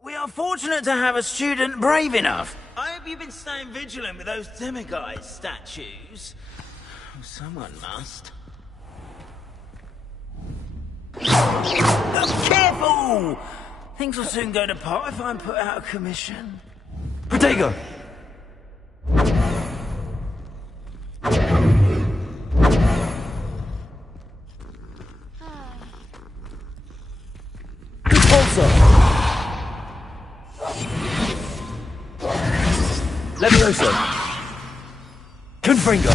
We are fortunate to have a student brave enough. I hope you've been staying vigilant with those demiguise statues. Someone must. Careful! Things will soon go to pot if I'm put out of commission. Protego! Repulsor! Levioso! Confringo!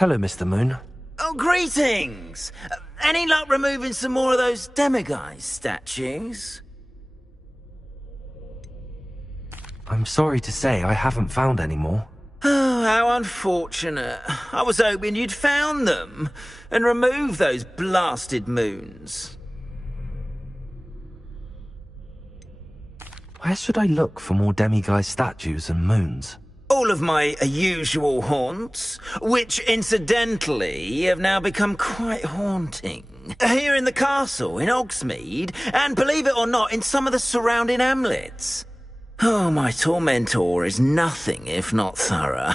Hello, Mr. Moon. Oh, greetings! Any luck removing some more of those demiguise statues? I'm sorry to say I haven't found any more. Oh, how unfortunate. I was hoping you'd found them and removed those blasted moons. Where should I look for more demiguise statues and moons? All of my usual haunts, which incidentally have now become quite haunting. Here in the castle, in Hogsmeade, and believe it or not, in some of the surrounding hamlets. Oh, my tormentor is nothing if not thorough.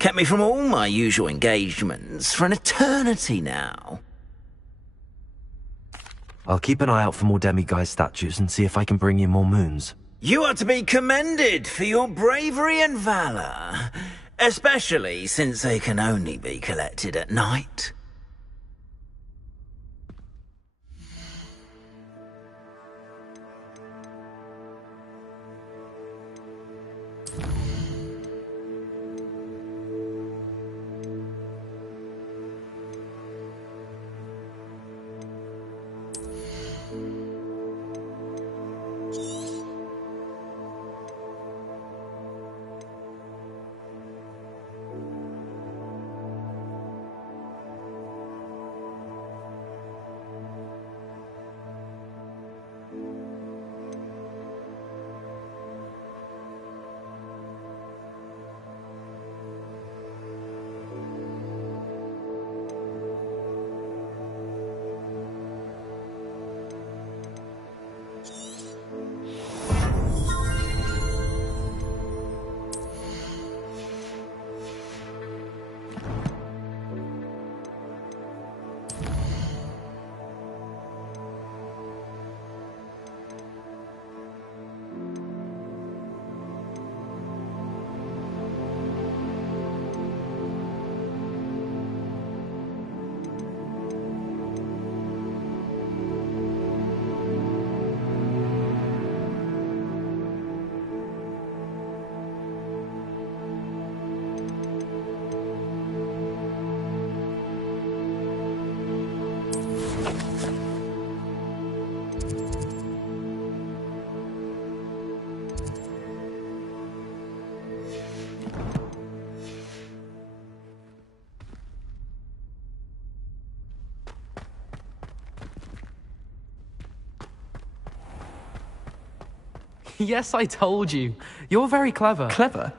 Kept me from all my usual engagements for an eternity now. I'll keep an eye out for more demiguise statues and see if I can bring you more moons. You are to be commended for your bravery and valor, especially since they can only be collected at night. Yes, I told you. You're very clever. Clever?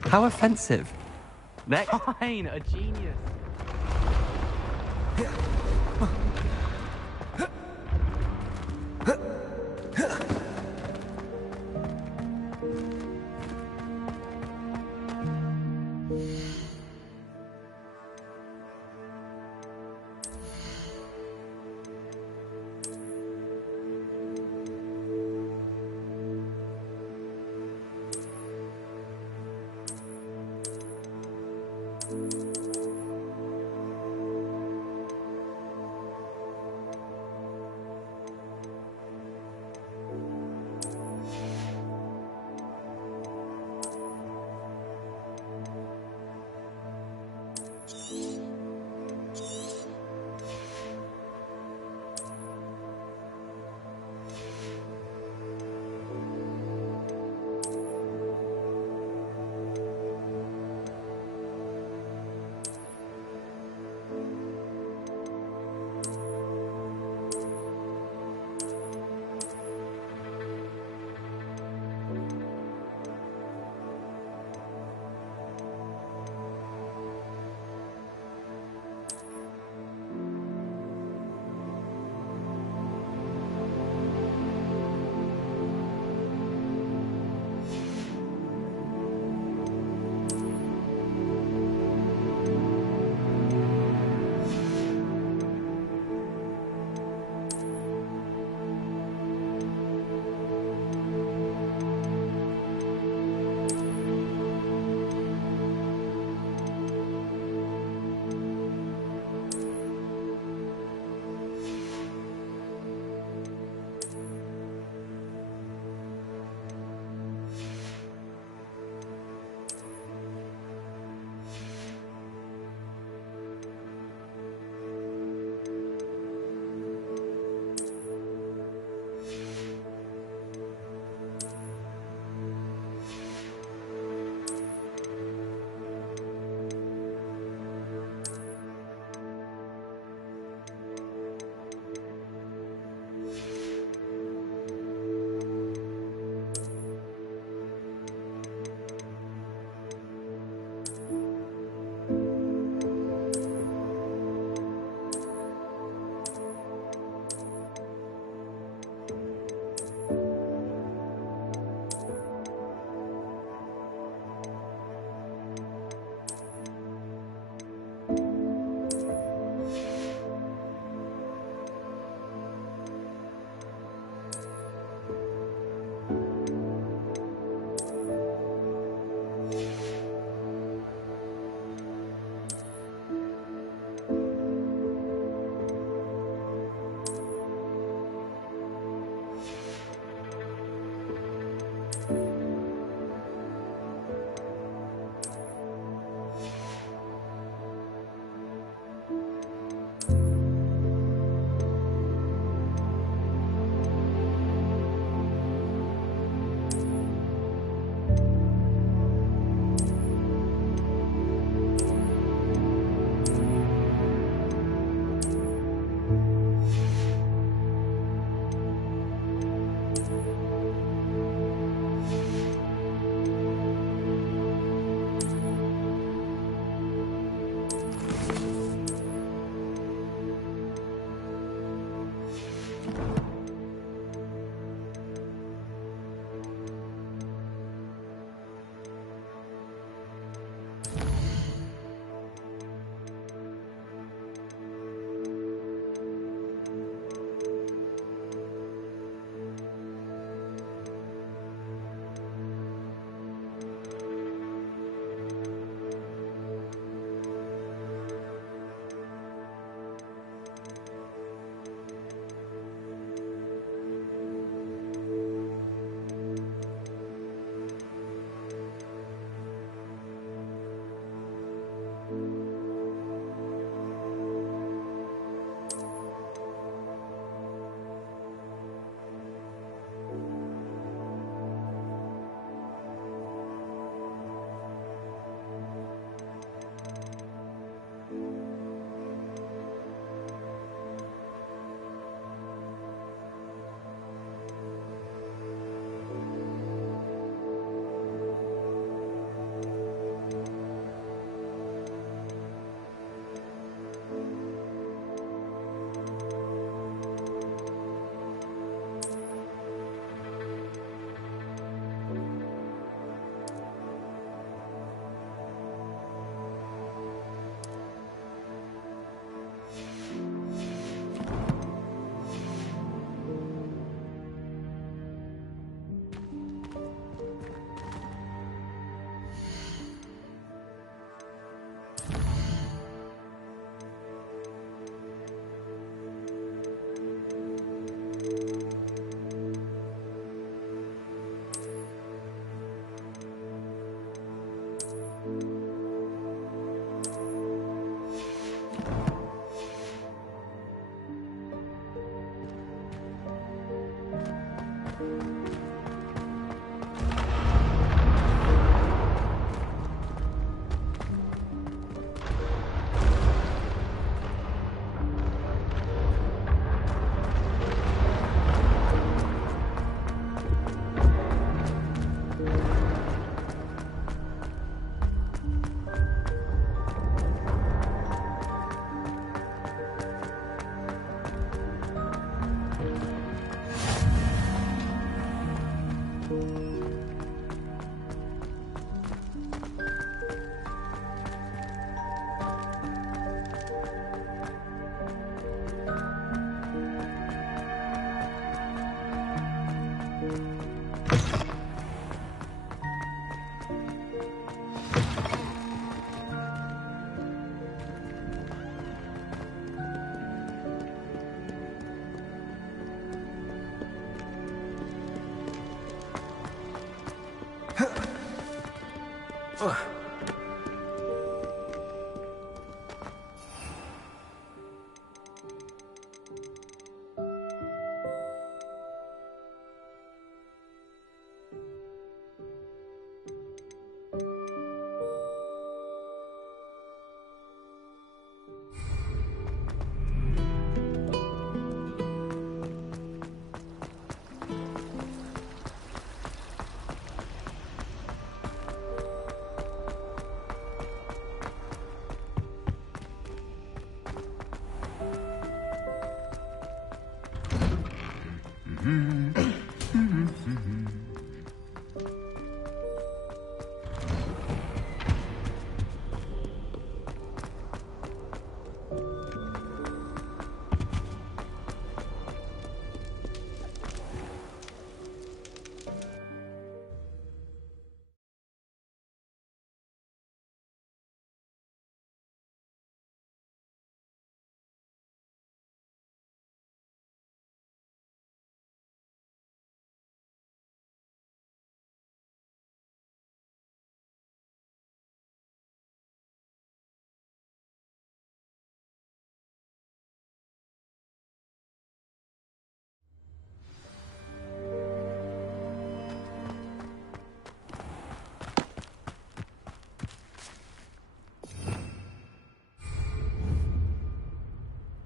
How offensive. Next. Fine, a genius.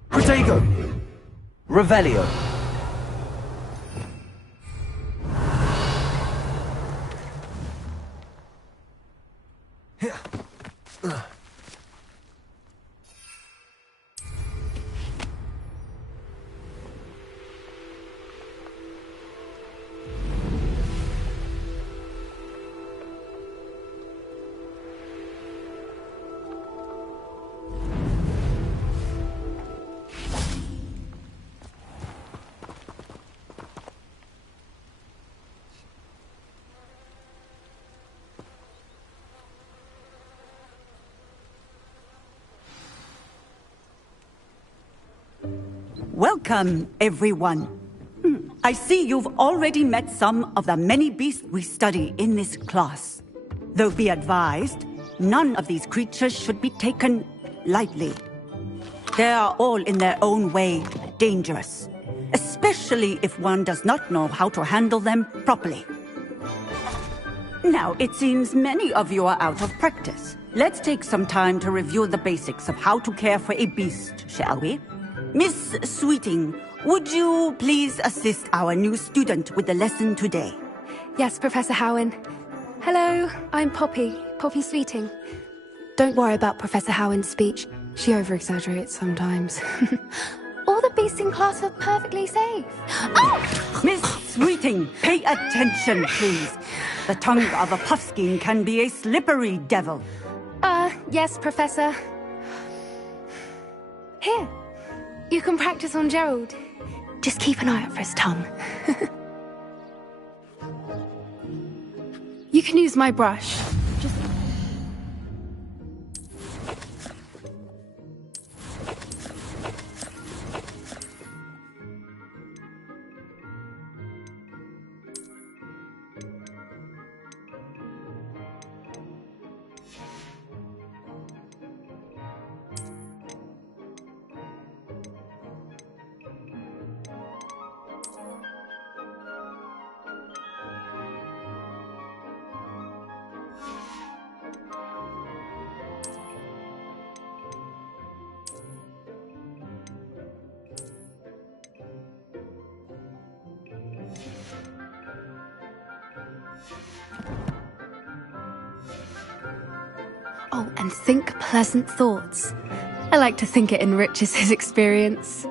Protego! Revelio! Welcome, everyone. I see you've already met some of the many beasts we study in this class. Though be advised, none of these creatures should be taken lightly. They are all in their own way dangerous, especially if one does not know how to handle them properly. Now, it seems many of you are out of practice. Let's take some time to review the basics of how to care for a beast, shall we? Miss Sweeting, would you please assist our new student with the lesson today? Yes, Professor Howen. Hello, I'm Poppy Sweeting. Don't worry about Professor Howen's speech. She over-exaggerates sometimes. All the beasts in class are perfectly safe. Oh! Miss Sweeting, pay attention, please. The tongue of a puffskein can be a slippery devil. Yes, Professor. Here, you can practice on Gerald. Just keep an eye out for his tongue. You can use my brush. Just... Oh, and think pleasant thoughts. I like to think it enriches his experience.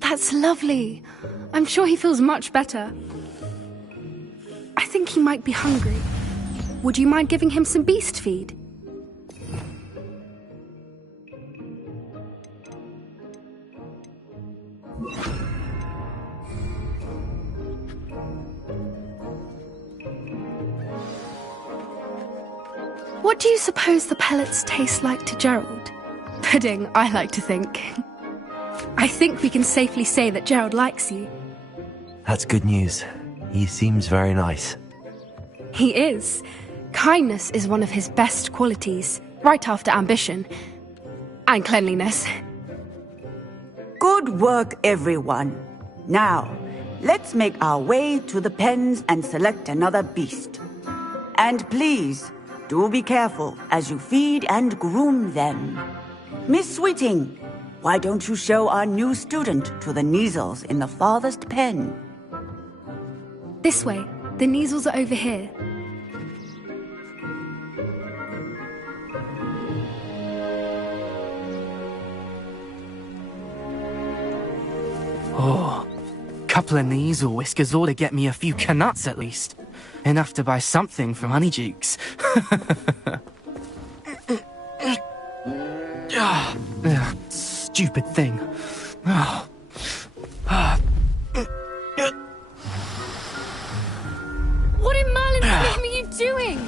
That's lovely. I'm sure he feels much better. I think he might be hungry. Would you mind giving him some beast feed? What do you suppose the pellets taste like to Gerald? Pudding, I like to think. I think we can safely say that Gerald likes you. That's good news. He seems very nice. He is. Kindness is one of his best qualities, right after ambition. And cleanliness. Good work, everyone. Now, let's make our way to the pens and select another beast. And please, do be careful as you feed and groom them. Miss Sweeting, why don't you show our new student to the Kneazles in the farthest pen? This way. The Kneazles are over here. Oh, couple of Kneazle whiskers ought to get me a few canuts at least. Enough to buy something from Honeydukes. Stupid thing. What in Merlin's name are you doing?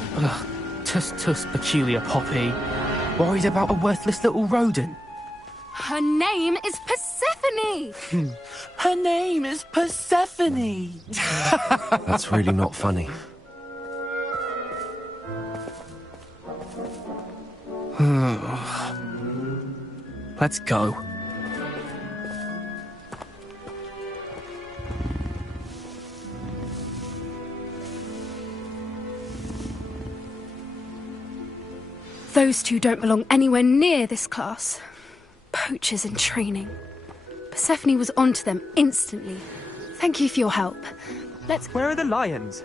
Tuss, peculiar Poppy. Worried about a worthless little rodent. Her name is Persephone! Her name is Persephone! That's really not funny. Let's go. Those two don't belong anywhere near this class. Poachers in training. Persephone was onto them instantly. Thank you for your help. Let's... Where are the lions?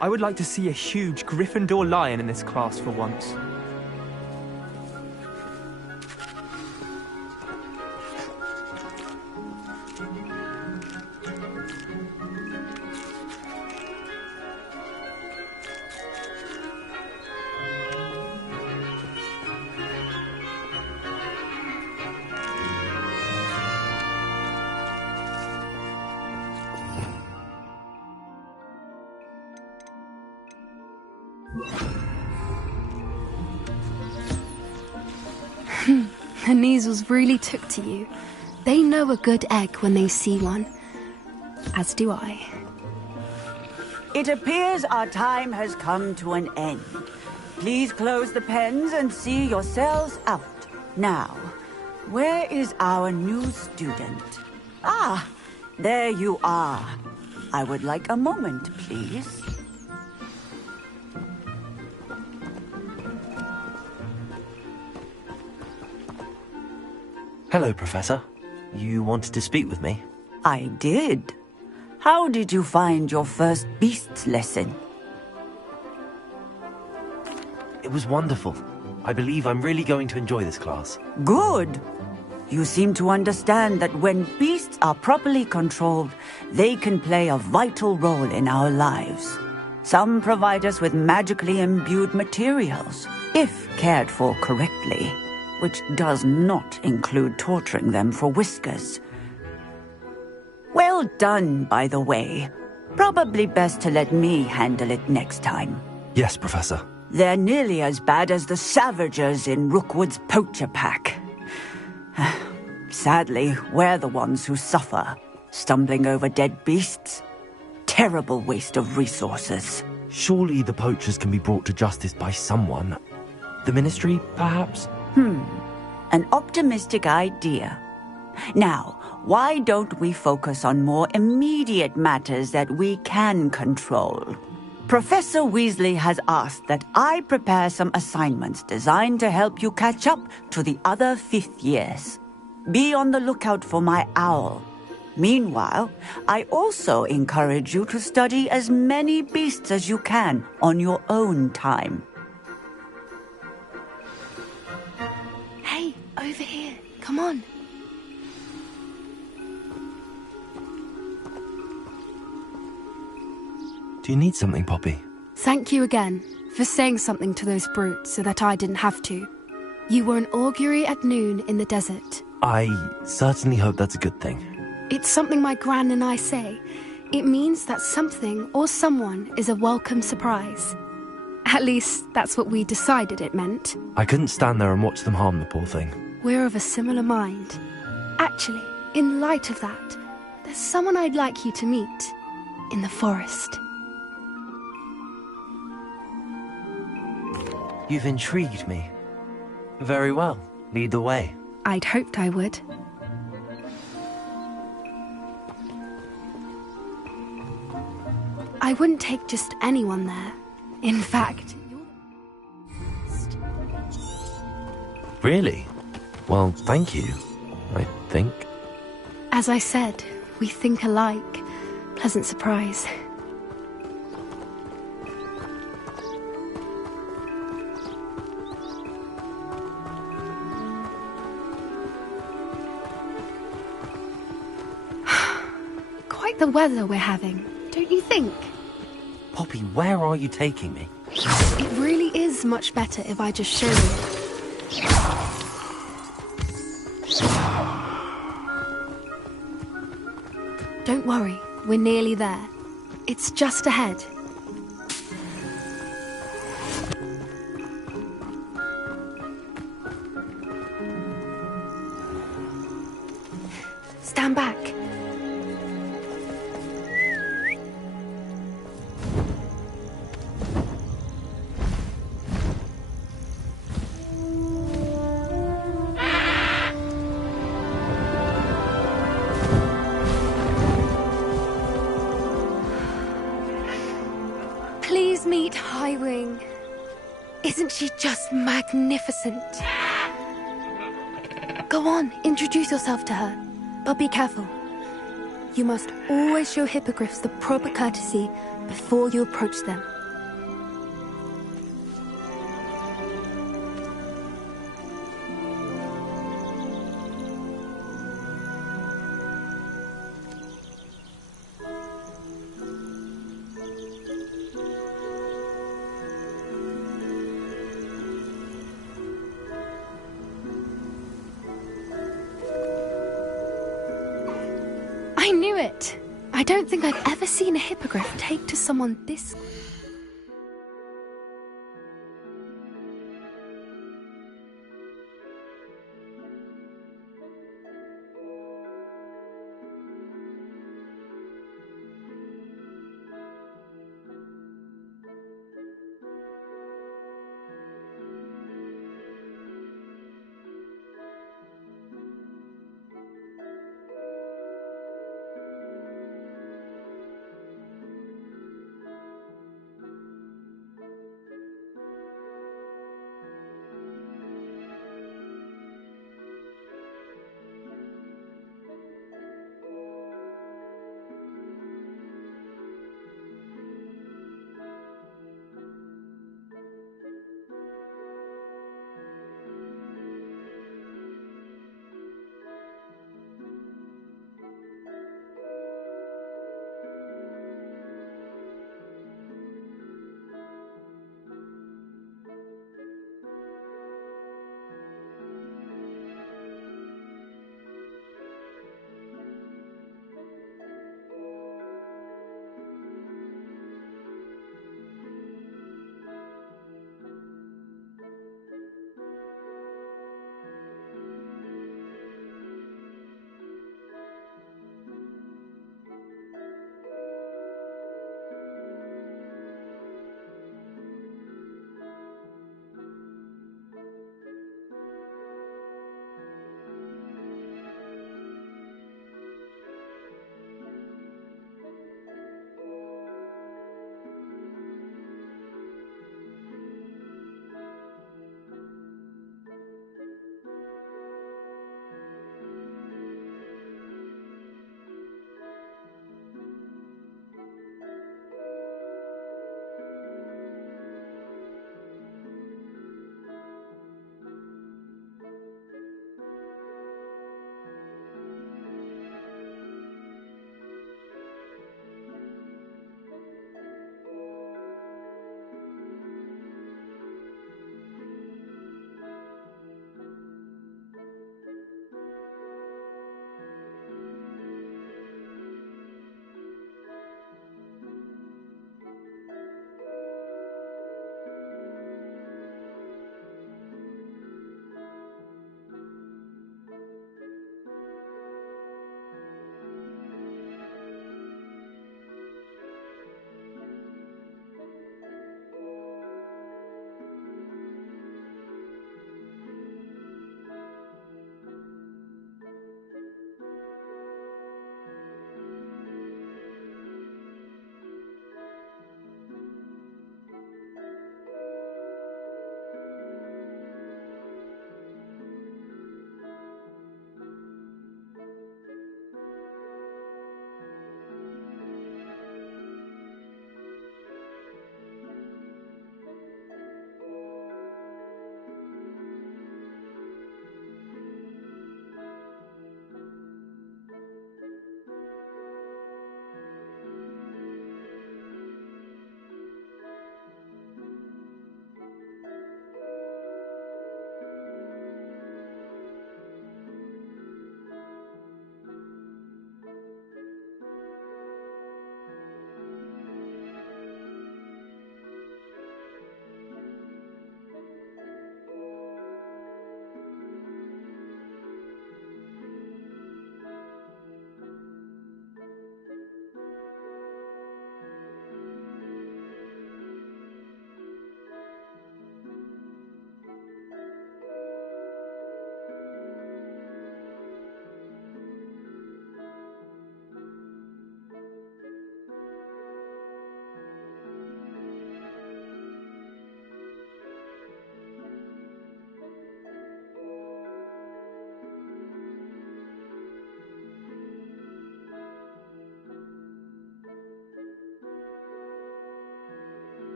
I would like to see a huge Gryffindor lion in this class for once. The Kneazles really took to you. They know a good egg when they see one. As do I. It appears our time has come to an end. Please close the pens and see yourselves out. Now, where is our new student? Ah, there you are. I would like a moment, please. Hello, Professor. You wanted to speak with me? I did. How did you find your first beasts lesson? It was wonderful. I believe I'm really going to enjoy this class. Good. You seem to understand that when beasts are properly controlled, they can play a vital role in our lives. Some provide us with magically imbued materials, if cared for correctly, which does not include torturing them for whiskers. Well done, by the way. Probably best to let me handle it next time. Yes, Professor. They're nearly as bad as the Savagers in Rookwood's poacher pack. Sadly, we're the ones who suffer, stumbling over dead beasts. Terrible waste of resources. Surely the poachers can be brought to justice by someone. The Ministry, perhaps? An optimistic idea. Now, why don't we focus on more immediate matters that we can control? Professor Weasley has asked that I prepare some assignments designed to help you catch up to the other fifth years. Be on the lookout for my owl. Meanwhile, I also encourage you to study as many beasts as you can on your own time. Hey, over here. Come on. Do you need something, Poppy? Thank you again for saying something to those brutes so that I didn't have to. You were an augury at noon in the desert. I certainly hope that's a good thing. It's something my gran and I say. It means that something or someone is a welcome surprise. At least, that's what we decided it meant. I couldn't stand there and watch them harm the poor thing. We're of a similar mind. Actually, in light of that, there's someone I'd like you to meet. In the forest. You've intrigued me. Very well. Lead the way. I'd hoped I would. I wouldn't take just anyone there. In fact, Really? Well, thank you, I think. as I said, we think alike. Pleasant surprise. Quite the weather we're having, don't you think? Poppy, where are you taking me? It really is much better if I just show you. Don't worry, we're nearly there. It's just ahead. Stand back. Please meet Highwing. Isn't she just magnificent? Go on, introduce yourself to her. But be careful. You must always show hippogriffs the proper courtesy before you approach them. I knew it! I don't think I've ever seen a hippogriff take to someone this...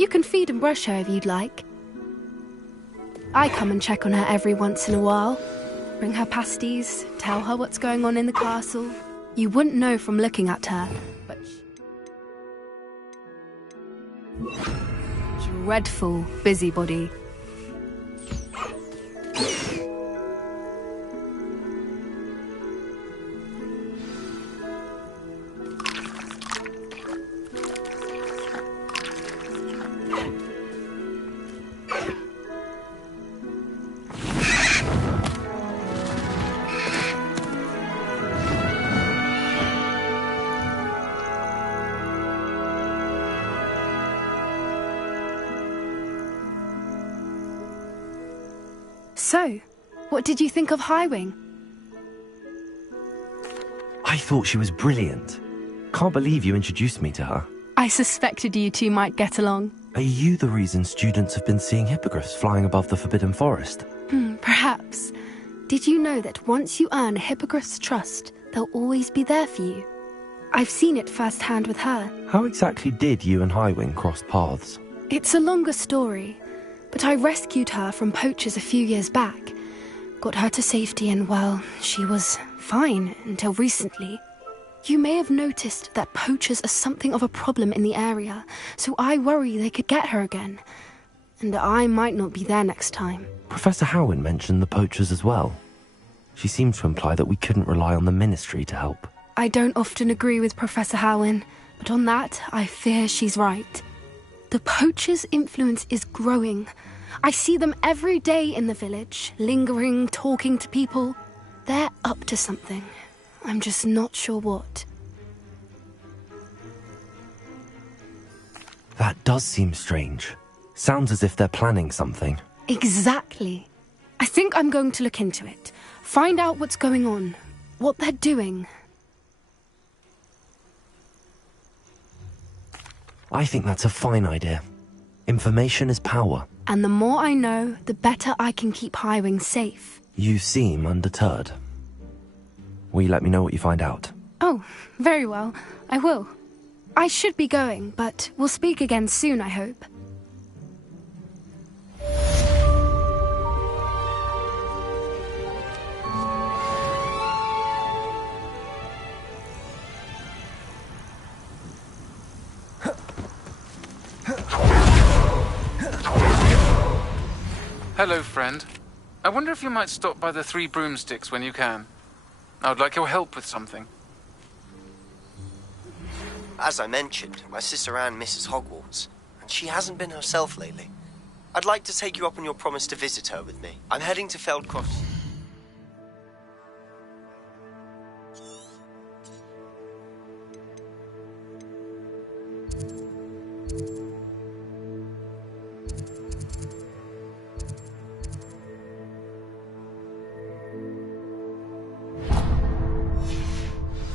You can feed and brush her if you'd like. I come and check on her every once in a while. Bring her pasties, tell her what's going on in the castle. You wouldn't know from looking at her, but... dreadful busybody. So, what did you think of Highwing? I thought she was brilliant. Can't believe you introduced me to her. I suspected you two might get along. Are you the reason students have been seeing hippogriffs flying above the Forbidden Forest? Perhaps. Did you know that once you earn a hippogriff's trust, they'll always be there for you? I've seen it firsthand with her. How exactly did you and Highwing cross paths? It's a longer story, but I rescued her from poachers a few years back. Got her to safety and, well, she was fine until recently. You may have noticed that poachers are something of a problem in the area, so I worry they could get her again. And I might not be there next time. Professor Howin mentioned the poachers as well. She seemed to imply that we couldn't rely on the Ministry to help. I don't often agree with Professor Howin, but on that, I fear she's right. The poachers' influence is growing. I see them every day in the village, lingering, talking to people. They're up to something. I'm just not sure what. That does seem strange. Sounds as if they're planning something. Exactly. I think I'm going to look into it. Find out what's going on, what they're doing. I think that's a fine idea. Information is power. And the more I know, the better I can keep Highwing safe. You seem undeterred. Will you let me know what you find out? Oh, very well. I will. I should be going, but we'll speak again soon, I hope. Hello, friend. I wonder if you might stop by the Three Broomsticks when you can. I would like your help with something. As I mentioned, my sister Anne misses Hogwarts, and she hasn't been herself lately. I'd like to take you up on your promise to visit her with me. I'm heading to Feldcroft.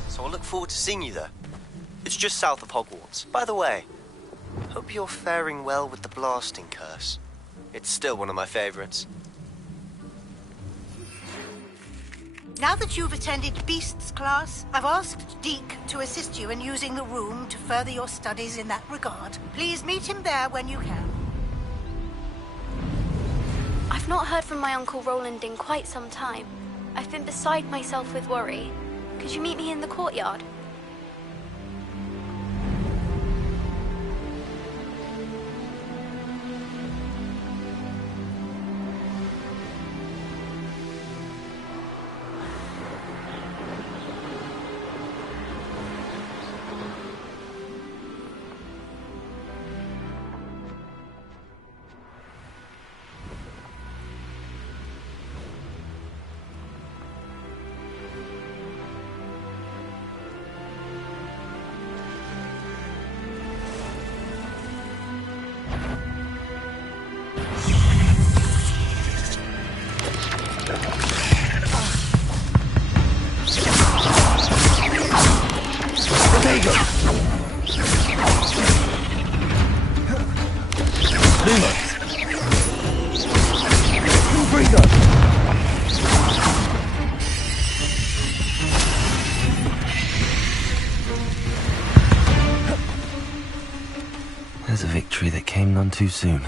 So I'll look forward to seeing you there. It's just south of Hogwarts. By the way, hope you're faring well with the blasting curse. It's still one of my favorites. Now that you've attended Beasts class, I've asked Deke to assist you in using the room to further your studies in that regard. Please meet him there when you can. I've not heard from my Uncle Roland in quite some time. I've been beside myself with worry. Could you meet me in the courtyard? came none too soon.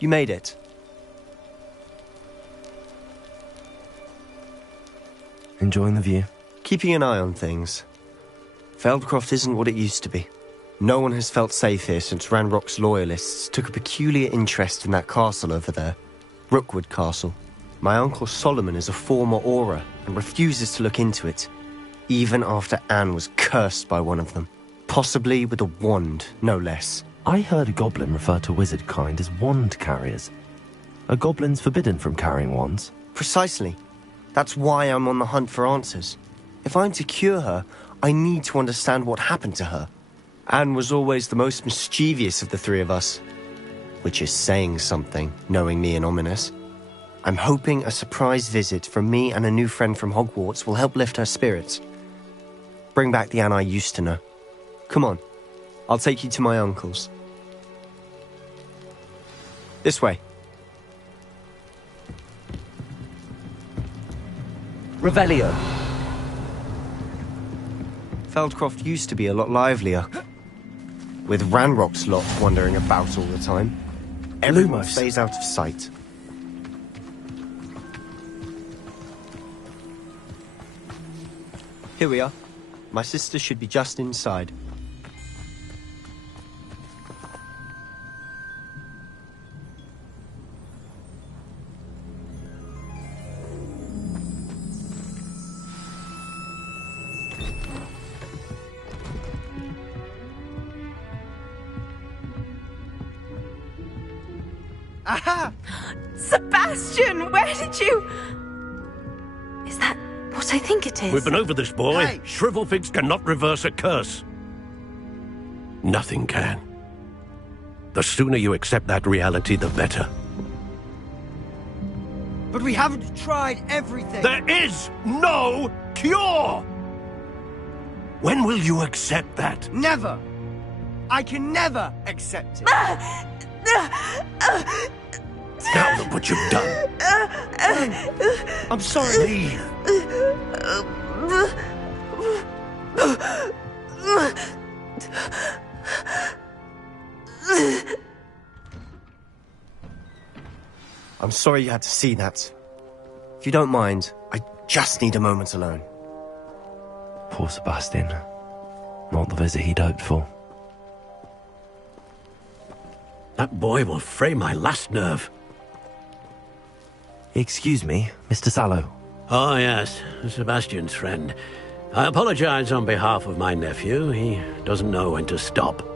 You made it. Enjoying the view? Keeping an eye on things. Feldcroft isn't what it used to be. No one has felt safe here since Ranrock's loyalists took a peculiar interest in that castle over there. Rookwood Castle. My uncle Solomon is a former Auror and refuses to look into it, even after Anne was cursed by one of them. Possibly with a wand, no less. I heard a goblin refer to wizard kind as wand carriers. Are goblins forbidden from carrying wands? Precisely. That's why I'm on the hunt for answers. If I'm to cure her, I need to understand what happened to her. Anne was always the most mischievous of the three of us. Which is saying something, knowing me and Ominous. I'm hoping a surprise visit from me and a new friend from Hogwarts will help lift her spirits. Bring back the Anne I used to know. Come on, I'll take you to my uncle's. This way. Revelio. Feldcroft used to be a lot livelier. With Ranrock's lot wandering about all the time. Everyone stays out of sight. Here we are. My sister should be just inside. Aha! Sebastian, where did you... Is that what I think it is? We've been over this, boy. Hey. Shrivelfigs cannot reverse a curse. Nothing can. The sooner you accept that reality, the better. But we haven't tried everything. There is no cure! When will you accept that? Never. I can never accept it. Now look what you've done. I'm sorry. Leave. I'm sorry you had to see that. If you don't mind, I just need a moment alone. Poor Sebastian. Not the visit he'd hoped for. That boy will fray my last nerve. Excuse me, Mr. Sallow. Oh, yes, Sebastian's friend. I apologize on behalf of my nephew. He doesn't know when to stop.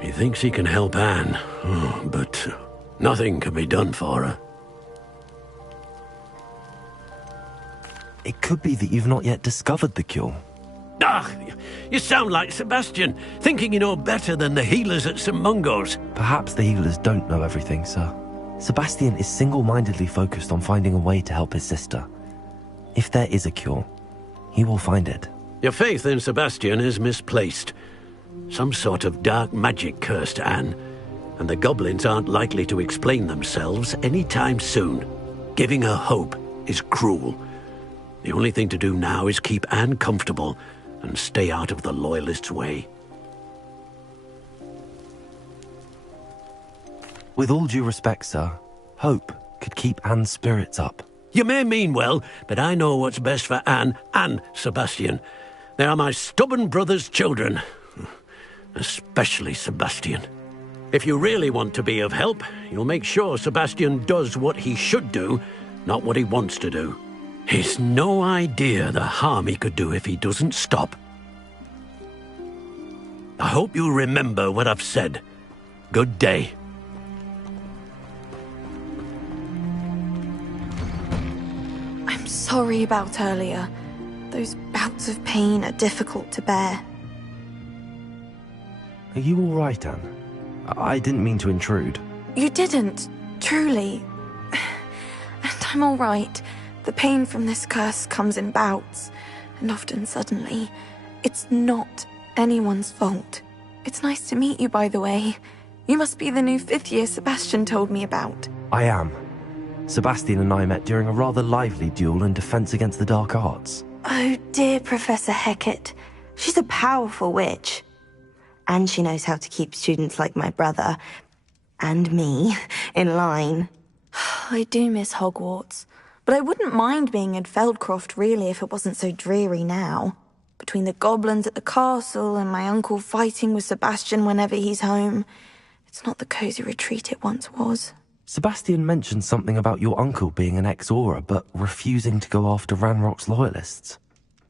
He thinks he can help Anne, but nothing can be done for her. It could be that you've not yet discovered the cure. Ah, you sound like Sebastian, thinking you know better than the healers at St. Mungo's. Perhaps the healers don't know everything, sir. Sebastian is single-mindedly focused on finding a way to help his sister. If there is a cure, he will find it. Your faith in Sebastian is misplaced. Some sort of dark magic cursed Anne, and the goblins aren't likely to explain themselves anytime soon. Giving her hope is cruel. The only thing to do now is keep Anne comfortable and stay out of the Loyalists' way. With all due respect, sir, hope could keep Anne's spirits up. You may mean well, but I know what's best for Anne and Sebastian. They are my stubborn brother's children. Especially Sebastian. If you really want to be of help, you'll make sure Sebastian does what he should do, not what he wants to do. He's no idea the harm he could do if he doesn't stop. I hope you remember what I've said. Good day. I'm sorry about earlier. Those bouts of pain are difficult to bear. Are you all right, Anne? I didn't mean to intrude. You didn't, truly. And I'm all right. The pain from this curse comes in bouts, and often suddenly. It's not anyone's fault. It's nice to meet you, by the way. You must be the new 5th year Sebastian told me about. I am. Sebastian and I met during a rather lively duel in defense against the dark arts. Oh dear, Professor Hecat. She's a powerful witch. And she knows how to keep students like my brother, and me, in line. I do miss Hogwarts. But I wouldn't mind being in Feldcroft, really, if it wasn't so dreary now. Between the goblins at the castle and my uncle fighting with Sebastian whenever he's home. It's not the cosy retreat it once was. Sebastian mentioned something about your uncle being an ex-Auror, but refusing to go after Ranrock's loyalists.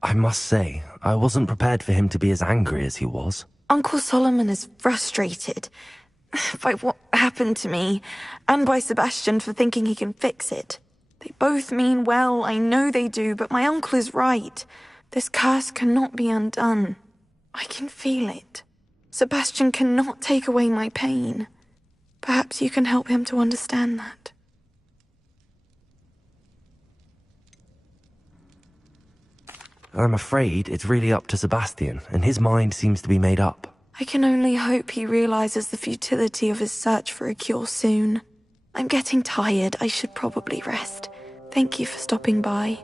I must say, I wasn't prepared for him to be as angry as he was. Uncle Solomon is frustrated by what happened to me, and by Sebastian for thinking he can fix it. They both mean well, I know they do, but my uncle is right. This curse cannot be undone. I can feel it. Sebastian cannot take away my pain. Perhaps you can help him to understand that. I'm afraid it's really up to Sebastian, and his mind seems to be made up. I can only hope he realizes the futility of his search for a cure soon. I'm getting tired. I should probably rest. Thank you for stopping by.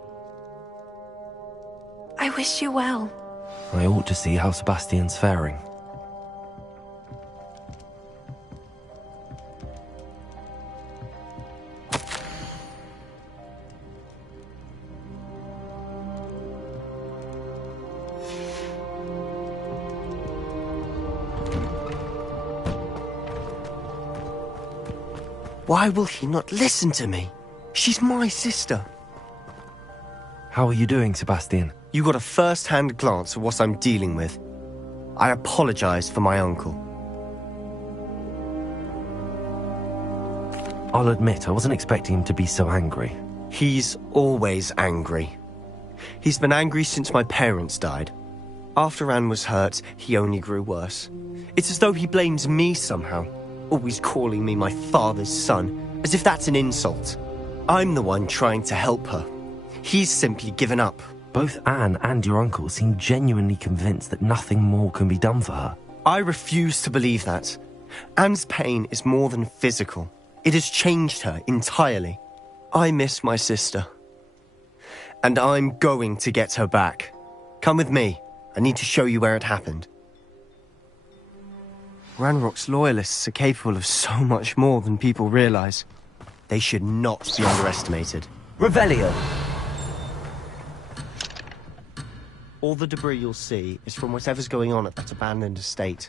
I wish you well. I ought to see how Sebastian's faring. Why will he not listen to me? She's my sister. How are you doing, Sebastian? You got a first-hand glance at what I'm dealing with. I apologize for my uncle. I'll admit, I wasn't expecting him to be so angry. He's always angry. He's been angry since my parents died. After Anne was hurt, he only grew worse. It's as though he blames me somehow, always calling me my father's son, as if that's an insult. I'm the one trying to help her. He's simply given up. Both Anne and your uncle seem genuinely convinced that nothing more can be done for her. I refuse to believe that. Anne's pain is more than physical. It has changed her entirely. I miss my sister. And I'm going to get her back. Come with me. I need to show you where it happened. Ranrock's loyalists are capable of so much more than people realize. They should not be underestimated. Revelio. All the debris you'll see is from whatever's going on at that abandoned estate.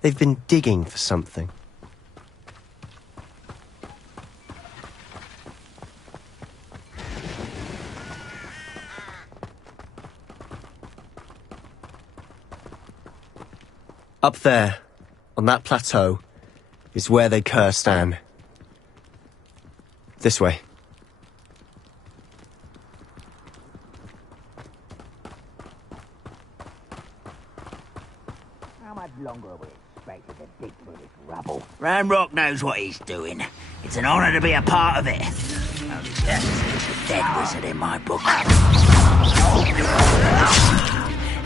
They've been digging for something. Up there, on that plateau, is where they cursed Anne. This way. How much longer are we expected to dig through this rubble? Ranrock knows what he's doing. It's an honor to be a part of it. Only death is a dead wizard in my book.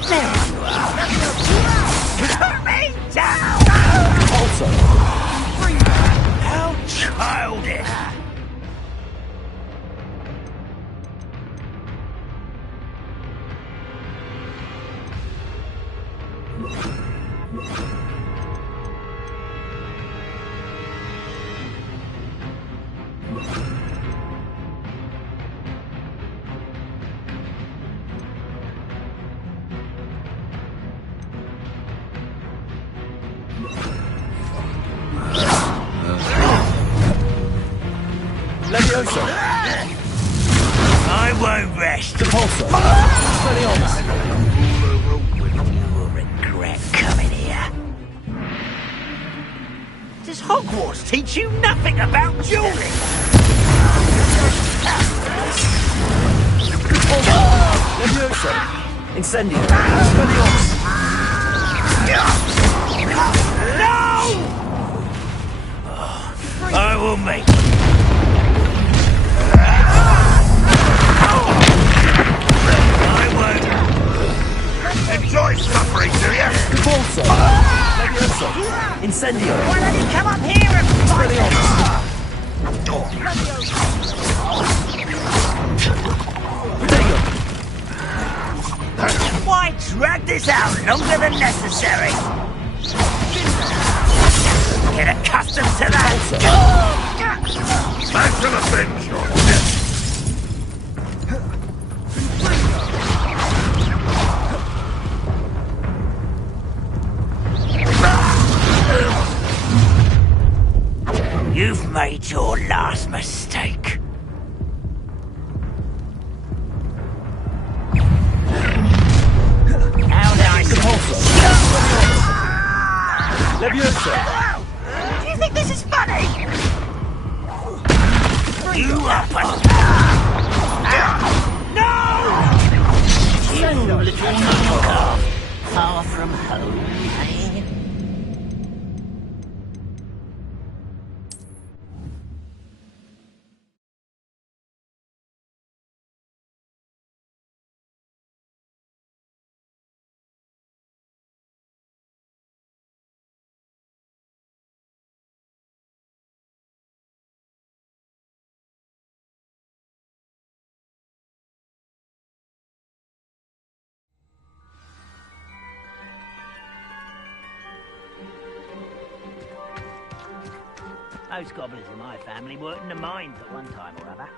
There you are. Put me down! Also. How childish! Levioso. I won't rest. Depulso. You will regret coming here. Does Hogwarts teach you nothing about dueling? Levioso. Incendio. Expelliarmus. No! I will make enjoy suffering, do you? Depulso. Levioso. Incendio. Why don't you come up here and fight Why drag this out longer than necessary? Get accustomed to that! Maximum avenge your death! You've made your last mistake. How nice! Levioso. Do you think this is funny? You are No! You little knock-off. Far from home, eh? Those goblins in my family worked in the mines at one time or other.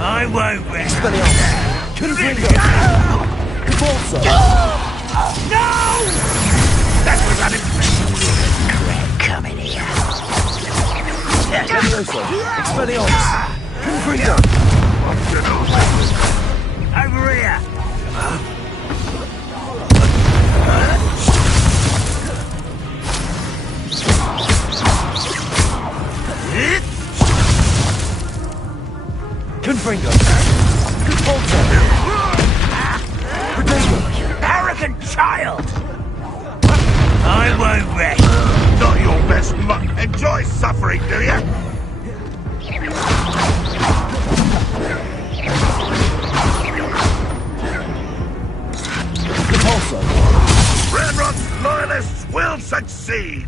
I won't rest. Confringo! Convulso! No! That was unexpected. Crap coming here. Levioso! Expelliarmus! Confringo! Over here! Confringo! Convulso! You arrogant child! I won't rest. Not your best muck. Enjoy suffering, do you? Convulso! Ranrock's loyalists will succeed.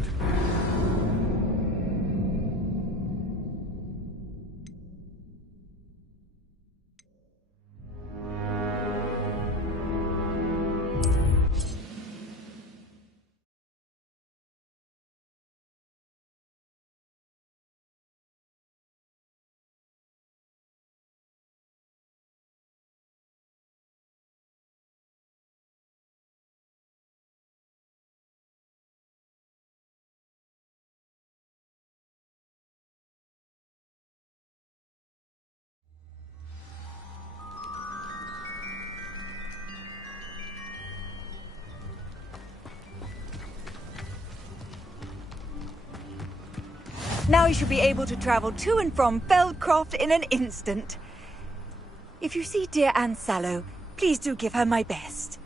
Now you should be able to travel to and from Feldcroft in an instant. If you see dear Anne Sallow, please do give her my best.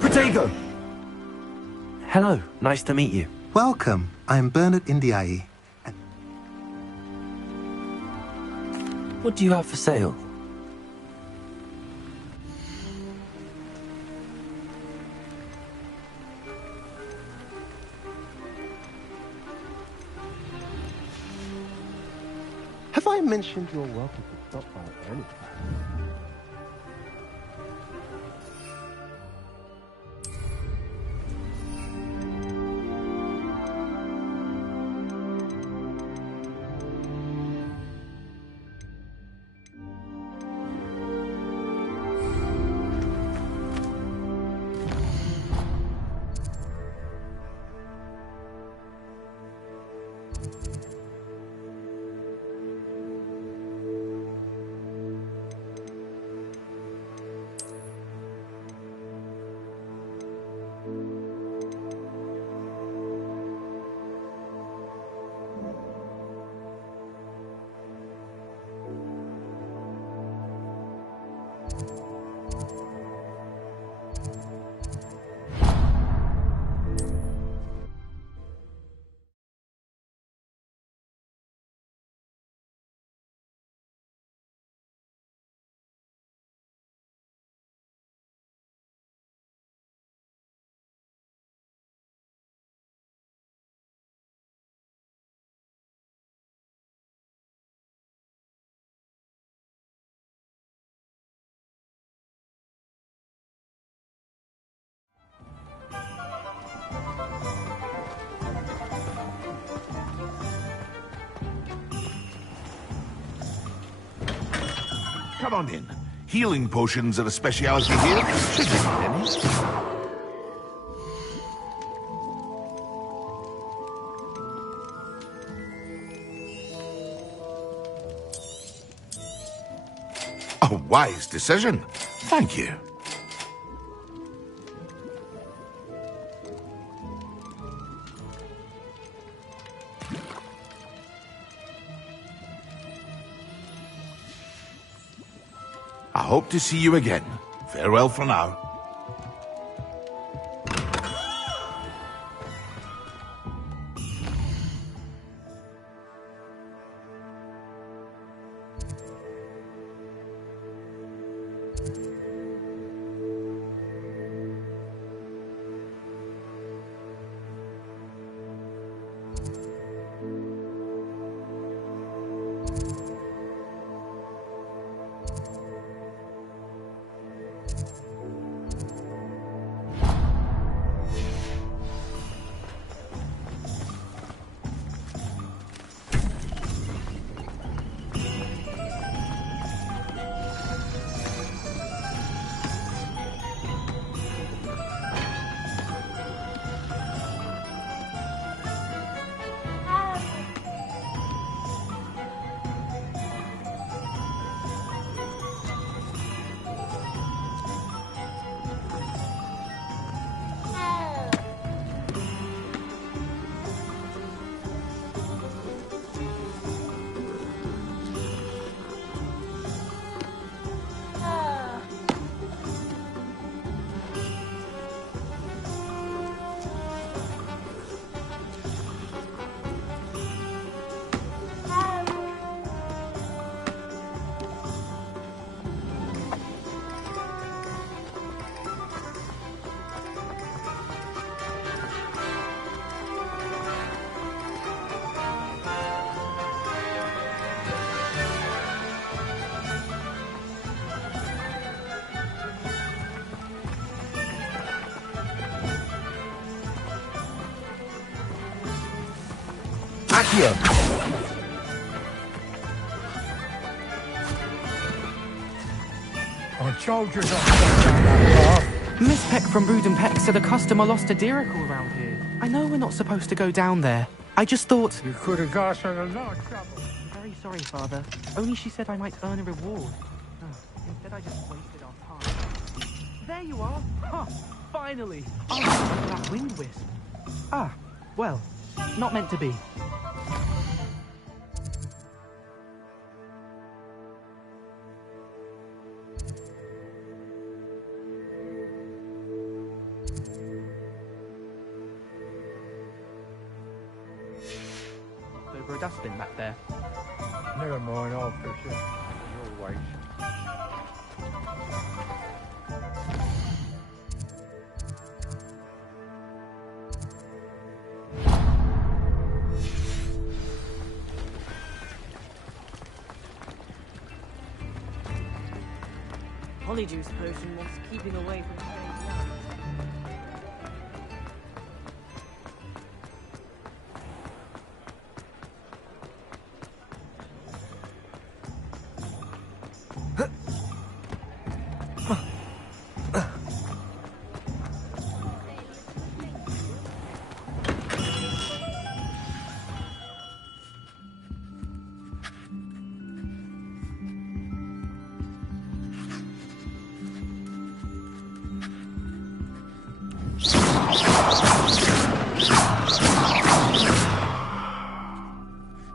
Protego! Hello, nice to meet you. Welcome. I'm Bernard Indiai. What do you have for sale? Have I mentioned you're welcome to stop by any time? Come on in. Healing potions are a speciality here. Should you need any? A wise decision. Thank you. I hope to see you again. Farewell for now. Accio! Our soldiers are down that path. Miss Peck from Brood Peck said a customer lost a diricle around here. I know we're not supposed to go down there. I just thought... You could have got in a lot of trouble. I'm very sorry, Father. Only she said I might earn a reward. Instead I just wasted our time. There you are! Huh! Finally! Oh, that wind wisp. Ah, well, not meant to be. Over a dustbin back there. Never mind, I'll fish it. You'll wait. Polyjuice potion wants keeping away from strange lands.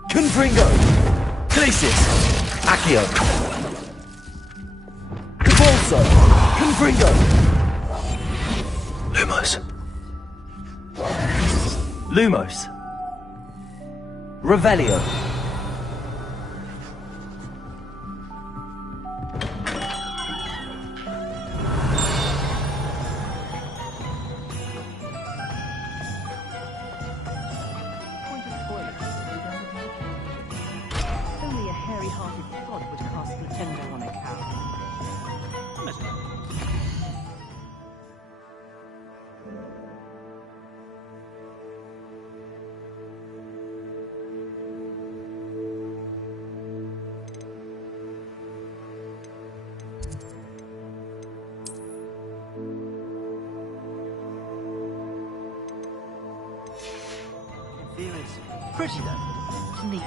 Confringo! Glacis! Accio! Cabalso! Confringo! Lumos. Lumos! Revelio! Only a hairy-hearted sod would cast Latendo on a cow. Here is pretty though. It's neat.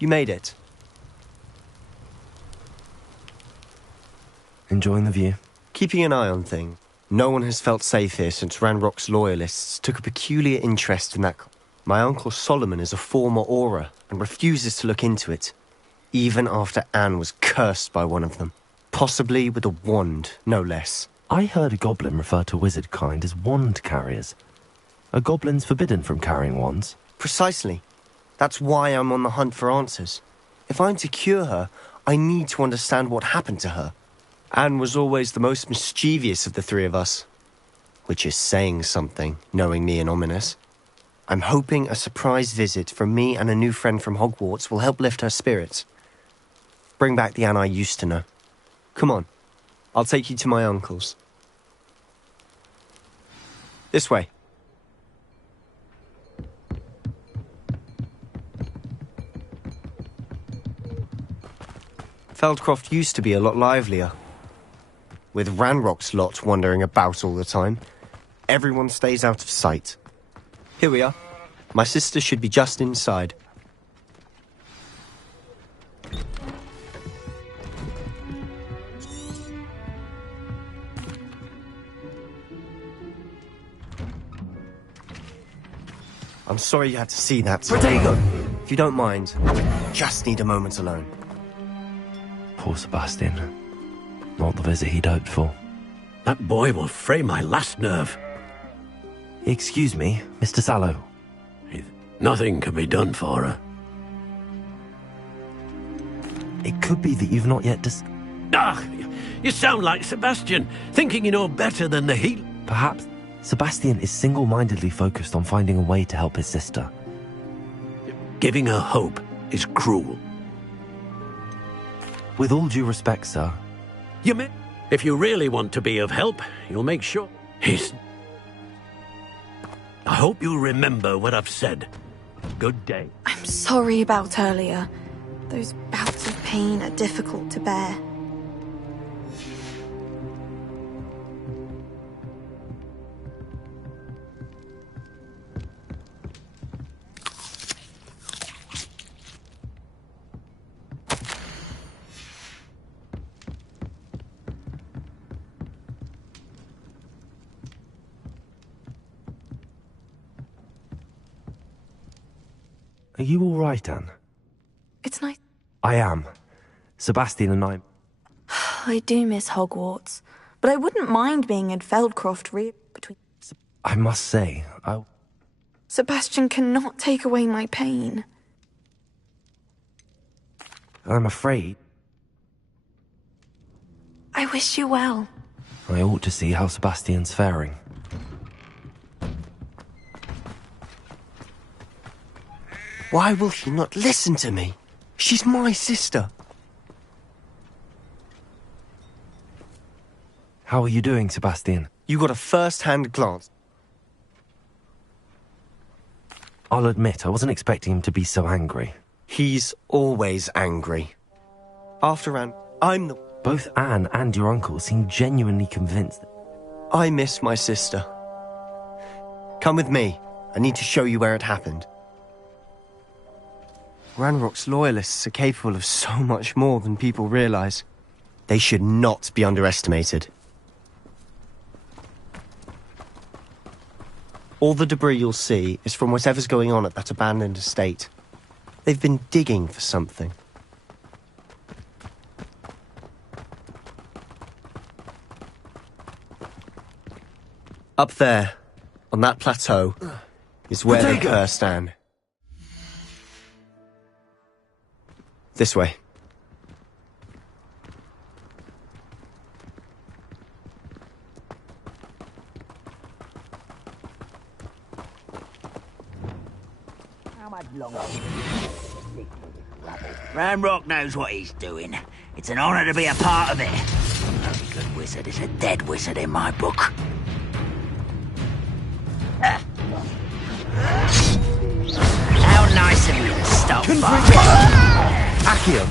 You made it. Enjoying the view? Keeping an eye on things. No one has felt safe here since Ranrock's loyalists took a peculiar interest in that. My uncle Solomon is a former Auror and refuses to look into it, even after Anne was cursed by one of them. Possibly with a wand, no less. I heard a goblin refer to wizard kind as wand carriers. Are goblins forbidden from carrying wands? Precisely. That's why I'm on the hunt for answers. If I'm to cure her, I need to understand what happened to her. Anne was always the most mischievous of the three of us. Which is saying something, knowing me and ominous. I'm hoping a surprise visit from me and a new friend from Hogwarts will help lift her spirits. Bring back the Anne I used to know. Come on, I'll take you to my uncle's. This way. Feldcroft used to be a lot livelier. With Ranrock's lot wandering about all the time, everyone stays out of sight. Here we are. My sister should be just inside. I'm sorry you had to see that. Protego! If you don't mind, just need a moment alone. Poor Sebastian. Not the visit he'd hoped for. That boy will fray my last nerve. Excuse me, Mr. Sallow. Nothing can be done for her. It could be that you've not yet Ah, you sound like Sebastian, thinking you know better than the heat. Perhaps Sebastian is single-mindedly focused on finding a way to help his sister. Giving her hope is cruel. With all due respect, sir. If you really want to be of help, you'll make sure he's... I hope you'll remember what I've said. Good day. I'm sorry about earlier. Those bouts of pain are difficult to bear. Are you all right, Anne? It's nice. I am. Sebastian and I... I do miss Hogwarts, but I wouldn't mind being in Feldcroft between... I must say, Sebastian cannot take away my pain. I'm afraid I wish you well. I ought to see how Sebastian's faring. Why will she not listen to me? She's my sister. How are you doing, Sebastian? You got a first-hand glance. I'll admit, I wasn't expecting him to be so angry. He's always angry. After Anne, I'm the... Both Anne and your uncle seem genuinely convinced. I miss my sister. Come with me. I need to show you where it happened. Ranrock's loyalists are capable of so much more than people realize. They should not be underestimated. All the debris you'll see is from whatever's going on at that abandoned estate. They've been digging for something. Up there, on that plateau, is where they cursed Anne. This way. How much longer? Ranrock knows what he's doing. It's an honor to be a part of it. A good wizard is a dead wizard in my book. How nice of you to stop by. Accio.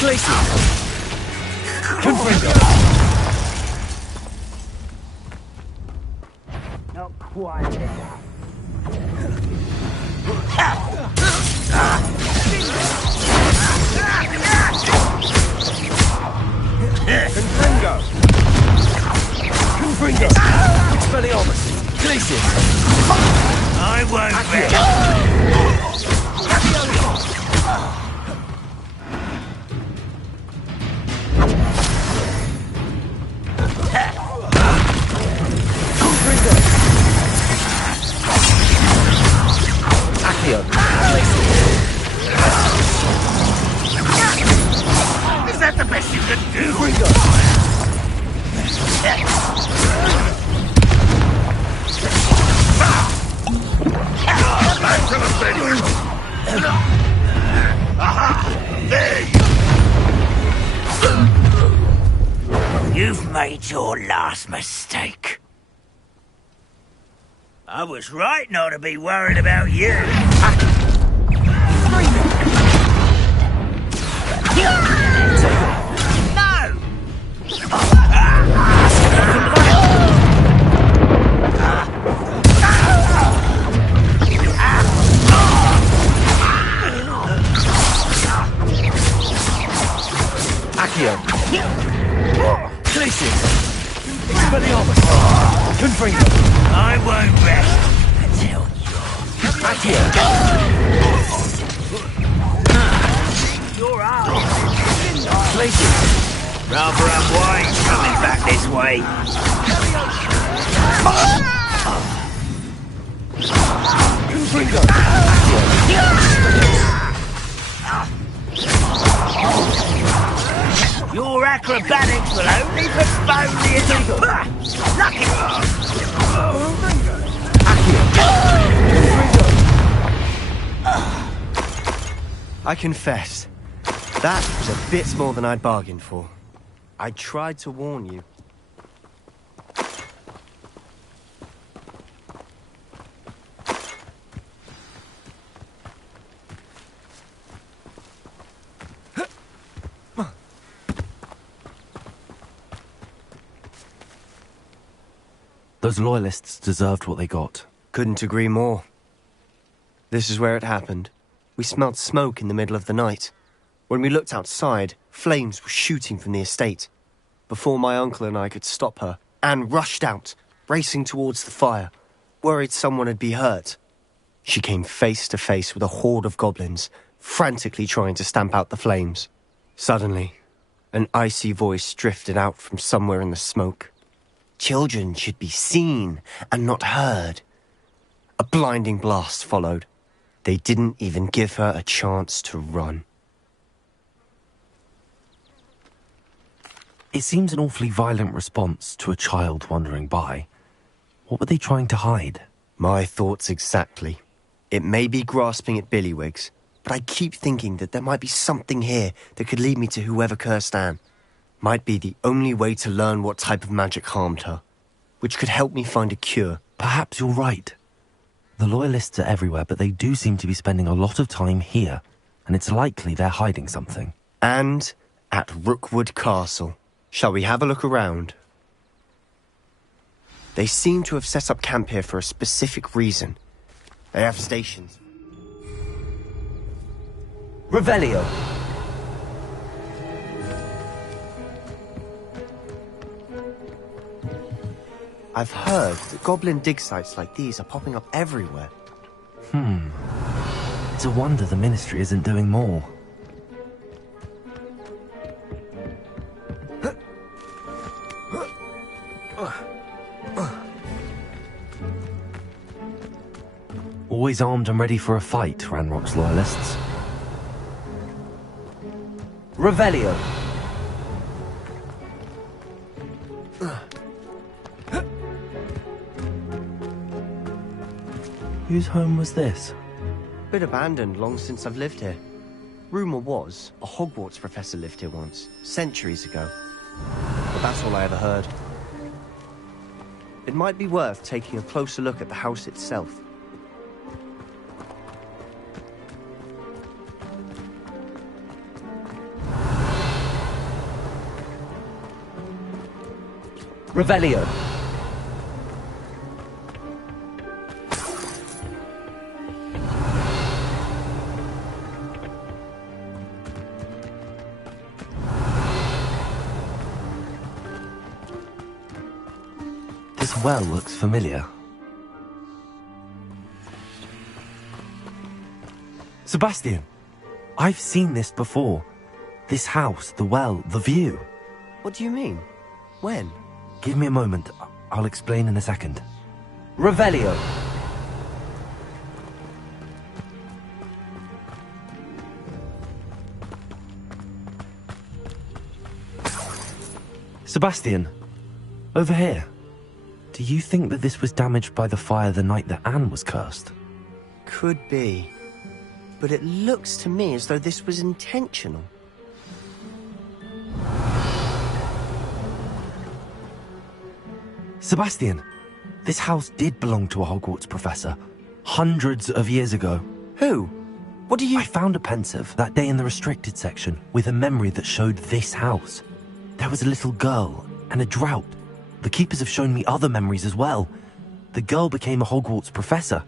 Glacier. Confringo. Not quite enough. Confringo. Confringo. Expelliarmus. Glacier. I won't Accio. Is that the best you can do? Back to the finish! Aha! There You've made your last mistake. I was right not to be worried about you. Accio. Glacier. Expelliarmus. Confringo. I won't rest until you're... Accio. You're out. Glacier. Rather unwise coming back this way. Confringo! Your acrobatics will only postpone the illegal. Lucky! I confess, that was a bit more than I'd bargained for. I tried to warn you. Those loyalists deserved what they got. Couldn't agree more. This is where it happened. We smelled smoke in the middle of the night. When we looked outside, flames were shooting from the estate. Before my uncle and I could stop her, Anne rushed out, racing towards the fire, worried someone had been hurt. She came face to face with a horde of goblins, frantically trying to stamp out the flames. Suddenly, an icy voice drifted out from somewhere in the smoke. Children should be seen and not heard. A blinding blast followed. They didn't even give her a chance to run. It seems an awfully violent response to a child wandering by. What were they trying to hide? My thoughts exactly. It may be grasping at billywhigs, but I keep thinking that there might be something here that could lead me to whoever cursed Anne. Might be the only way to learn what type of magic harmed her, which could help me find a cure. Perhaps you're right. The Loyalists are everywhere, but they do seem to be spending a lot of time here, and it's likely they're hiding something. And at Rookwood Castle. Shall we have a look around? They seem to have set up camp here for a specific reason. They have stations. Revelio. I've heard that goblin dig sites like these are popping up everywhere. It's a wonder the Ministry isn't doing more. Always armed and ready for a fight, Ranrock's Loyalists. Revelio. Whose home was this? Bit abandoned long since I've lived here. Rumour was, a Hogwarts professor lived here once, centuries ago. But that's all I ever heard. It might be worth taking a closer look at the house itself. Revelio. This well looks familiar. Sebastian! I've seen this before. This house, the well, the view. What do you mean? When? Give me a moment. I'll explain in a second. Revelio. Sebastian, over here. Do you think that this was damaged by the fire the night that Anne was cursed? Could be. But it looks to me as though this was intentional. Sebastian, this house did belong to a Hogwarts professor. Hundreds of years ago. Who? What do you... I found a pensive that day in the restricted section with a memory that showed this house. There was a little girl and a drought. The keepers have shown me other memories as well. The girl became a Hogwarts professor.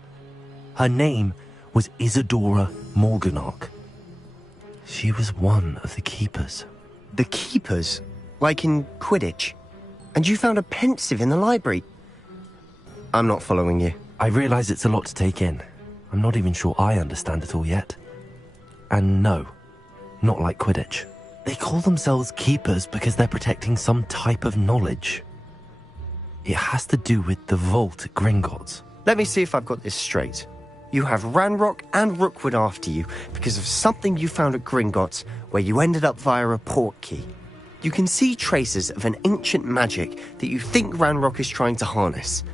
Her name was Isadora Morganach. She was one of the keepers. The keepers? Like in Quidditch? And you found a pensive in the library? I'm not following you. I realize it's a lot to take in. I'm not even sure I understand it all yet. And no, not like Quidditch. They call themselves keepers because they're protecting some type of knowledge. It has to do with the vault at Gringotts. Let me see if I've got this straight. You have Ranrock and Rookwood after you because of something you found at Gringotts, where you ended up via a port key. You can see traces of an ancient magic that you think Ranrock is trying to harness.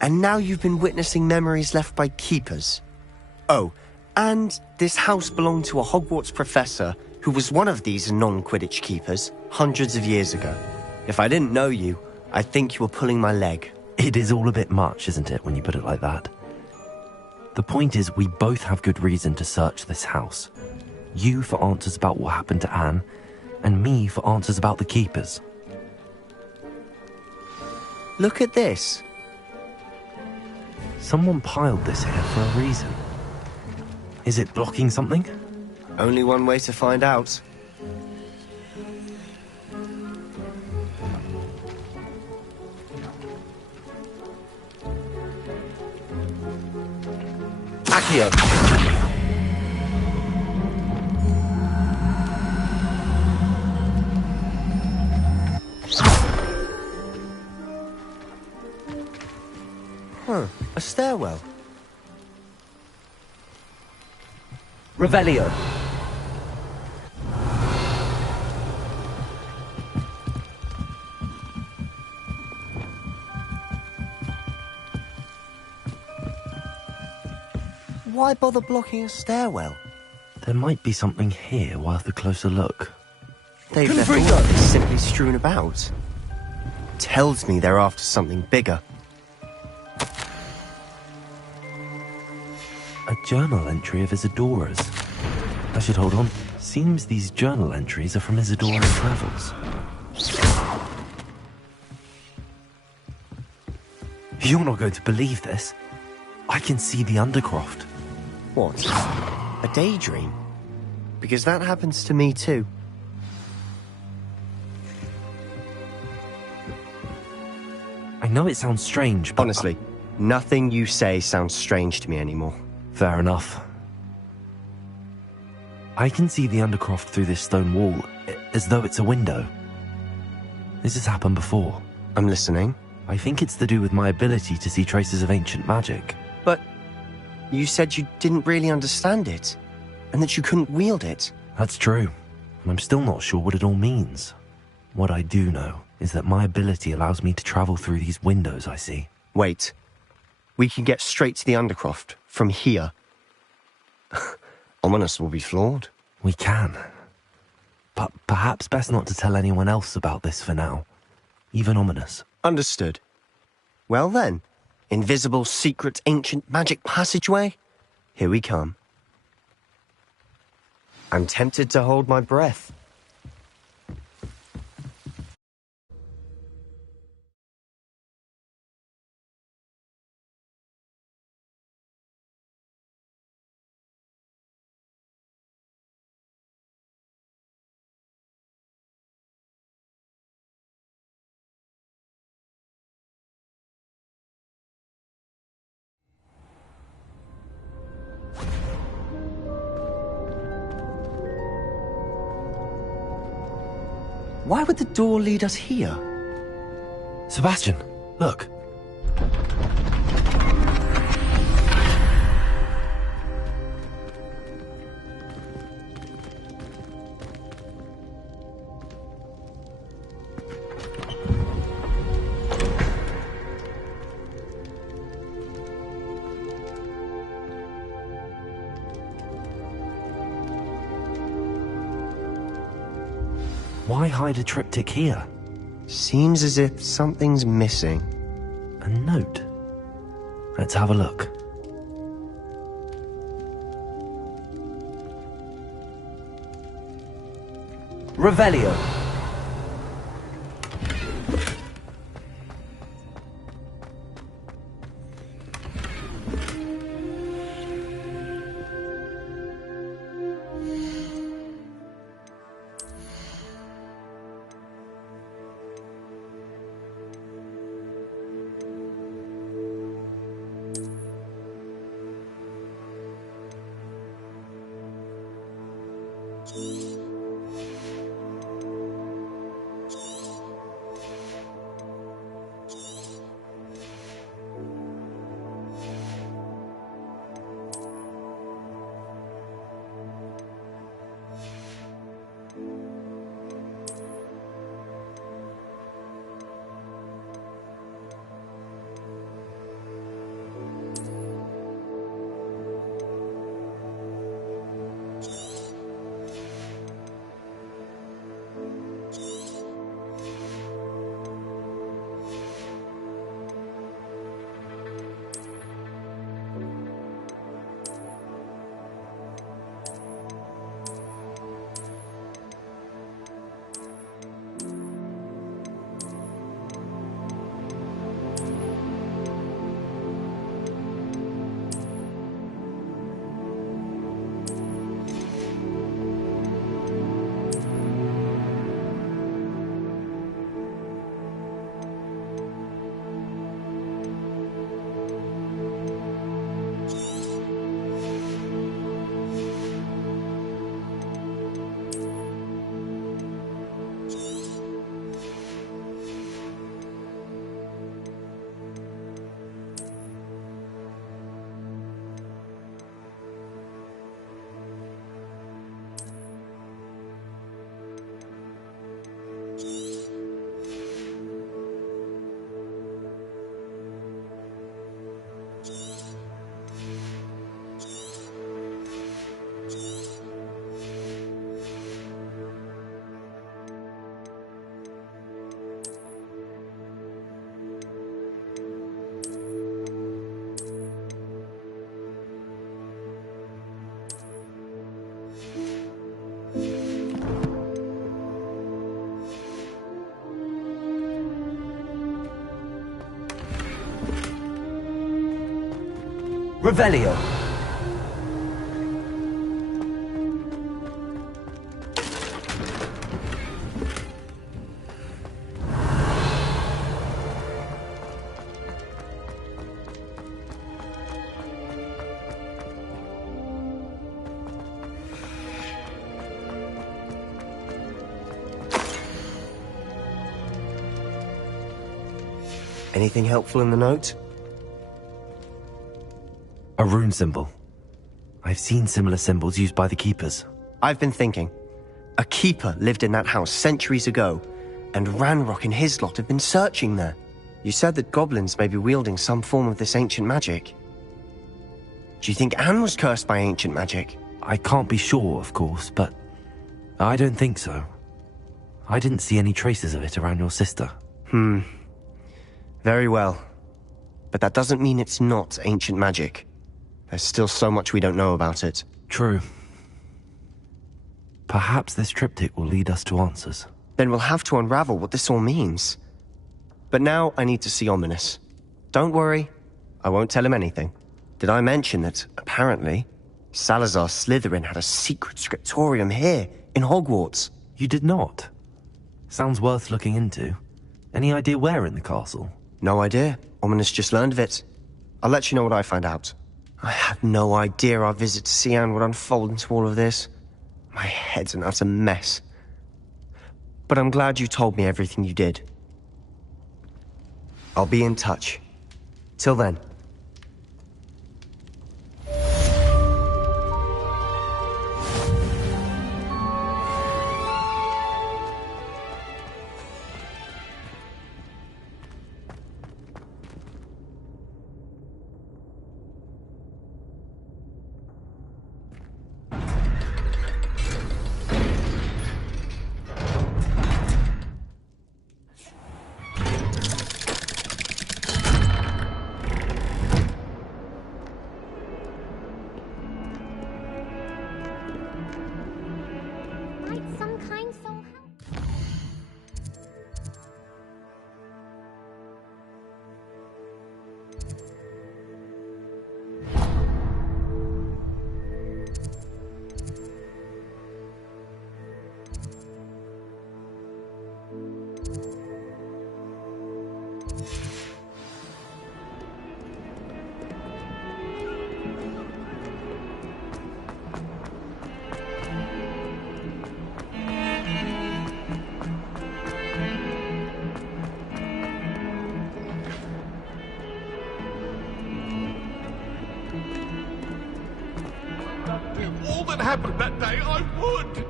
And now you've been witnessing memories left by keepers. Oh, and this house belonged to a Hogwarts professor who was one of these non-Quidditch keepers hundreds of years ago. If I didn't know you, I'd think you were pulling my leg. It is all a bit much, isn't it, when you put it like that? The point is, we both have good reason to search this house. You for answers about what happened to Anne, and me for answers about the keepers. Look at this. Someone piled this here for a reason. Is it blocking something? Only one way to find out. Accio! Huh, a stairwell. Revelio. Why bother blocking a stairwell? There might be something here worth a closer look. They've left all of this simply strewn about. Tells me they're after something bigger. A journal entry of Isadora's. I should hold on. Seems these journal entries are from Isadora's travels. You're not going to believe this. I can see the Undercroft. What? A daydream? Because that happens to me too. I know it sounds strange, but... Honestly, nothing you say sounds strange to me anymore. Fair enough. I can see the Undercroft through this stone wall, as though it's a window. This has happened before. I'm listening. I think it's to do with my ability to see traces of ancient magic. But you said you didn't really understand it, and that you couldn't wield it. That's true, and I'm still not sure what it all means. What I do know is that my ability allows me to travel through these windows I see. Wait. We can get straight to the Undercroft from here. Ominous will be flawed. We can. But perhaps best not to tell anyone else about this for now. Even Ominous. Understood. Well then, invisible, secret, ancient magic passageway? Here we come. I'm tempted to hold my breath. Why would the door lead us here? Sebastian, look. Why hide a triptych here? Seems as if something's missing. A note. Let's have a look. Revelio. Revelio. Anything helpful in the note? A rune symbol. I've seen similar symbols used by the keepers. I've been thinking. A keeper lived in that house centuries ago, and Ranrock and his lot have been searching there. You said that goblins may be wielding some form of this ancient magic. Do you think Anne was cursed by ancient magic? I can't be sure, of course, but I don't think so. I didn't see any traces of it around your sister. Very well. But that doesn't mean it's not ancient magic. There's still so much we don't know about it. True. Perhaps this triptych will lead us to answers. Then we'll have to unravel what this all means. But now I need to see Ominous. Don't worry, I won't tell him anything. Did I mention that, apparently, Salazar Slytherin had a secret scriptorium here, in Hogwarts? You did not? Sounds worth looking into. Any idea where in the castle? No idea. Ominous just learned of it. I'll let you know what I find out. I had no idea our visit to see Anne would unfold into all of this. My head's an utter mess. But I'm glad you told me everything you did. I'll be in touch. Till then. All that happened that day, I would!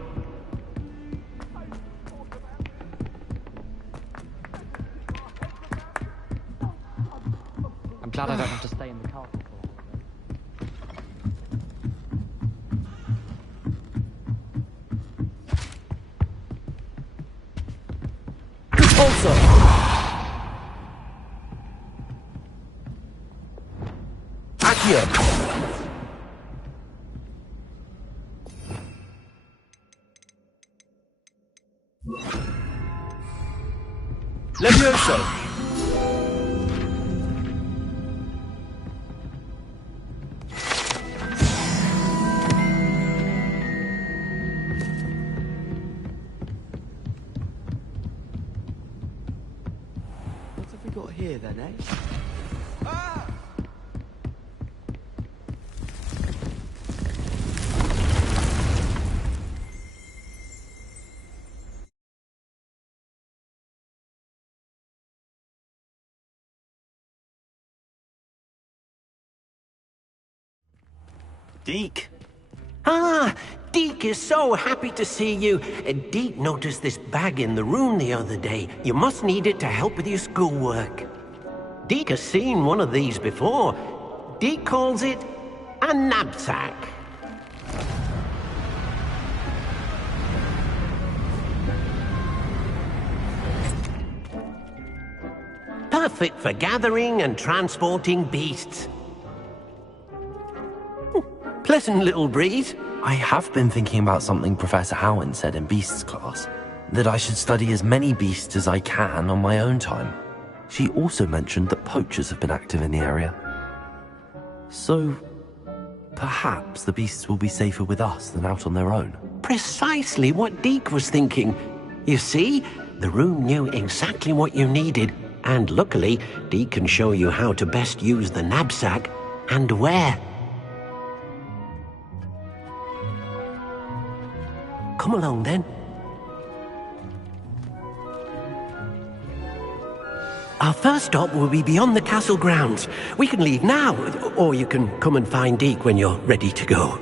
I'm glad I don't have to stay in the castle for Also. Accio. Levioso! What have we got here then, eh? Deke. Ah, Deke is so happy to see you. Deke noticed this bag in the room the other day. You must need it to help with your schoolwork. Deke has seen one of these before. Deke calls it a knapsack. Perfect for gathering and transporting beasts. Pleasant little breeze. I have been thinking about something Professor Howin said in Beasts class, that I should study as many beasts as I can on my own time. She also mentioned that poachers have been active in the area. So, perhaps the beasts will be safer with us than out on their own. Precisely what Deke was thinking. You see, the room knew exactly what you needed, and luckily, Deke can show you how to best use the knapsack and where. Come along then. Our first stop will be beyond the castle grounds. We can leave now, or you can come and find Deke when you're ready to go.